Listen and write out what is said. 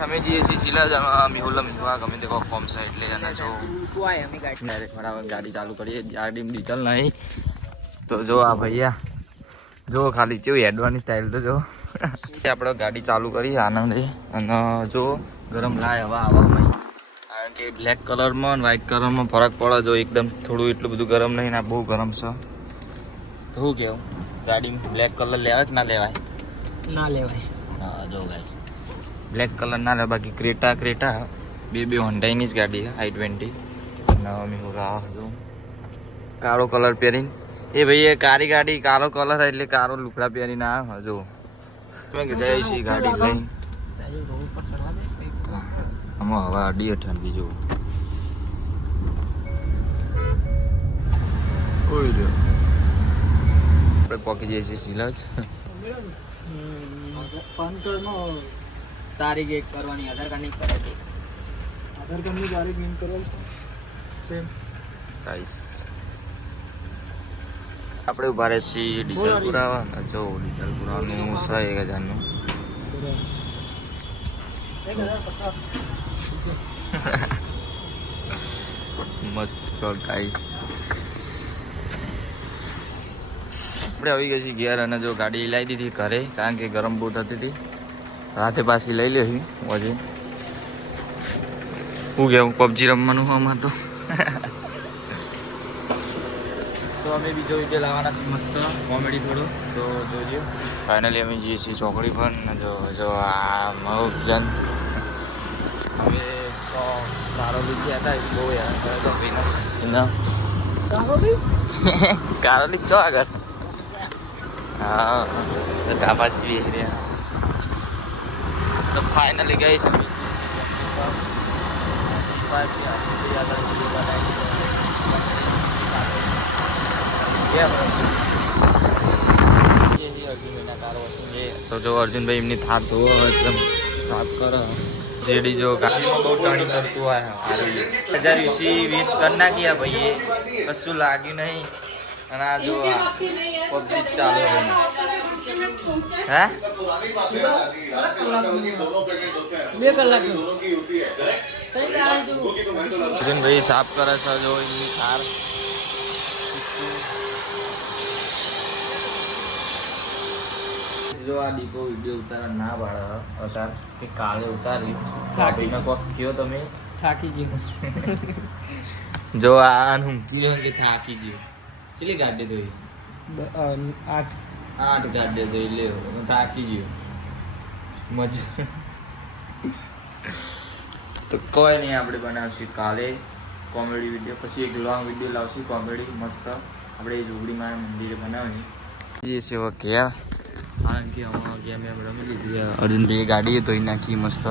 અમે જઈએ છીએ શિલા મેહુલમ ગમે તે કોમ છે એટલે એના જો ગાડી ચાલુ કરીએ ગાડી ડીઝલ નહીં તો જો આ ભૈયા જો ખાલી કેવું હેડવાની સ્ટાઇલ તો જો આપણે ગાડી ચાલુ કરી આનંદ અને જો ગરમ લાય હવા આવા નહીં કારણ કે બ્લેક કલરમાં અને વ્હાઇટ કલરમાં ફરક પડે જો એકદમ થોડું એટલું બધું ગરમ નહીં ના બહુ ગરમ છે તો શું કેવું ગાડી બ્લેક કલર લેવાય કે ના લેવાય ના લેવાય હા જો ગાઈસ બ્લેક કલર ના લે બાકી ક્રેટા બે હોન્ડાઈની જ ગાડી છે i20 અને કાળો કલર પહેરીને એ ભાઈ એ કાળી ગાડી કાળો કલર એટલે કાળો લુકડા પહેરીને આવે જો જય શ્રી ગાડી લઈને આમાં હવે અડી ઠંડી જો આપણે પહોંચી જઈએ છીએ સિલજ પાન કાર્ડનો તારીખ એક કરવાની આધાર કાર્ડ ની કરે છે આધાર કાર્ડની તારીખ લિંક કરવાની સેમ ગાઈસ આપણે ઉભા રહે છીએ ડીઝલ પુરાવા જો ડીઝલ પુરાવાનું 1000નું મસ્ત ગાઈસ આપણે આવી ગઈ છીએ ઘેર અને જો ગાડી લાવી દીધી ઘરે કારણ કે ગરમ બહુ થતી હતી રાતે પાછી લઈ લેવી પછી શું કેવું પબજી રમવાનું આમાં તો અમે બીજો વિડીયો લાવવાના છે મસ્ત કોમેડી થોડું તો જોજો ફાઇનલી અમે જઈએ છીએ ચોકડી પર જો આ મહુજન અમે તો કારોલી ગયા હતા બહુ હેરાન કર્યો હતો ભાઈને કારોલી ચો આગળ હા ઢાબા જ રહ્યા તો ફાઇનલી ગઈ છે તો જો અર્જુનભાઈ એમની થાપ ધોવો એકદમ સાફ કરો જેડી જો ગાડીમાં બહુ ટર્નિંગ કરતું હોય 1000 યુસી વેસ્ટ કરી નાખ્યા ભાઈએ કશું લાગ્યું નહીં અને આ જો પબજી ચાલે હે 2 કલાક અર્જુનભાઈ સાફ કરે છે જો એમની કાર જો આ દીપો વિડીયો ઉતારવા ના પાડે અતાર કે કાલે ઉતારી થાકીને કોક કયો તમે થાકી ગયો જો આ હુંકી રહ્યો કે થાકી ગયો ચલી ગાડી દોઈ 8 ગાડી દોઈ લે થાકી ગયો મજ તો કોઈ નહીં આપણે બનાવશું કાલે કોમેડી વિડીયો પછી એક લોંગ વિડીયો લાવશું કોમેડી મસ્ત આપણે એ જોગડીમાં મંદિરે બનાવી જે છે ક્યાં કારણ કે હમણાં ગેમ એમ રમી લીધી અર્જુનભાઈ ગાડીએ ધોઈ નાખી મસ્ત